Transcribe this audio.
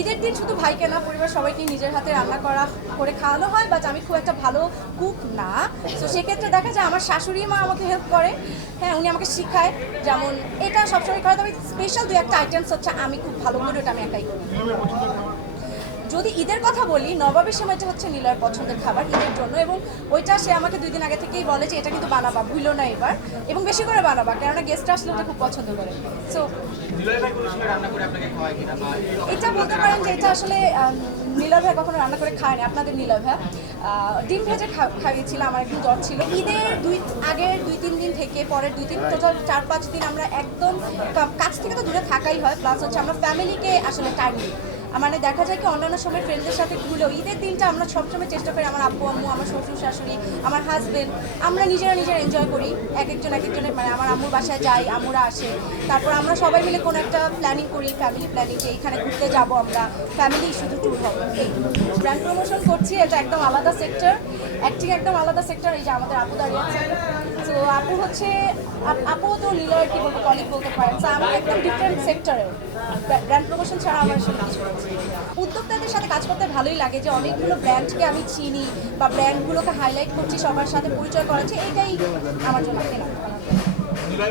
ঈদের দিন শুধু ভাইকে না, পরিবার সবাইকে নিজের হাতে রান্না করা করে খাওয়ানো হয় বাট আমি খুব একটা ভালো কুক না। তো সেক্ষেত্রে দেখা যায় আমার শাশুড়ি মা আমাকে হেল্প করে। হ্যাঁ উনি আমাকে শেখায়, যেমন এটা সবসময় করে, তবে স্পেশাল দু একটা আইটেমস হচ্ছে আমি খুব ভালো করি ওটা আমি একাই করি। যদি ঈদের কথা বলি নবাবের সময়টা হচ্ছে নিলয়ের পছন্দের খাবার ঈদের জন্য। এবং ওইটা সে আমাকে দুই দিন আগে থেকেই বলে যে এটা কিন্তু বানাবা ভুলো না এবার। এবং বেশি করে বানাবা কেননা গেস্ট আসলে ওটা খুব পছন্দ করে। সো এটা বলতে পারেন যে এটা আসলে নীলয় ভাই কখনো রান্না করে খায়নি আপনাদের নীলয় ভাই। ডিম ভেজে খাইয়েছিল আমার একদিন জ্বর ছিল। ঈদের দুই আগের দুই তিন দিন থেকে পরের দুই তিন টোটাল চার পাঁচ দিন আমরা একদম কাছ থেকে তো দূরে থাকাই হয় প্লাস হচ্ছে আমরা ফ্যামিলিকে আসলে টাইম দিই। মানে দেখা যায় কি অন্যান্য সময় ফ্রেন্ডদের সাথে ঘুরেও ঈদের দিনটা আমরা সবসময় চেষ্টা করি আমার আব্বু, আম্মু, আমার শ্বশুর, শাশুড়ি, আমার হাজব্যান্ড আমরা নিজেরা নিজেরা এনজয় করি। এক একজন, এক একজনের মানে আমার আম্মুর বাসায় যাই, আম্মুরা আসে। তারপর আমরা সবাই মিলে কোনো একটা প্ল্যানিং করি ফ্যামিলি প্ল্যানিং যে এখানে ঘুরতে যাব আমরা। ফ্যামিলি শুধু ট্যুর হবে। ব্র্যান্ড প্রমোশন করছি, এটা একদম আলাদা সেক্টর অ্যাক্টিং একদম আলাদা সেক্টর এই যে আমাদের আপু দাঁড়িয়ে আছে। তো আপু হচ্ছে, আপ- তো লিলয় কি বলব কলিগ বলতে পারেন। তো আমি একদম ডিফারেন্ট সেক্টরে ব্র্যান্ড প্রমোশন ছাড়া আমার আসলে কিছু উদ্যোক্তাদের সাথে কাজ করতে ভালোই লাগে যে অনেকগুলো ব্র্যান্ডকে আমি চিনি বা ব্র্যান্ডগুলোকে হাইলাইট করছি, সবার সাথে পরিচয় করাচ্ছি, এইটাই আমার জন্য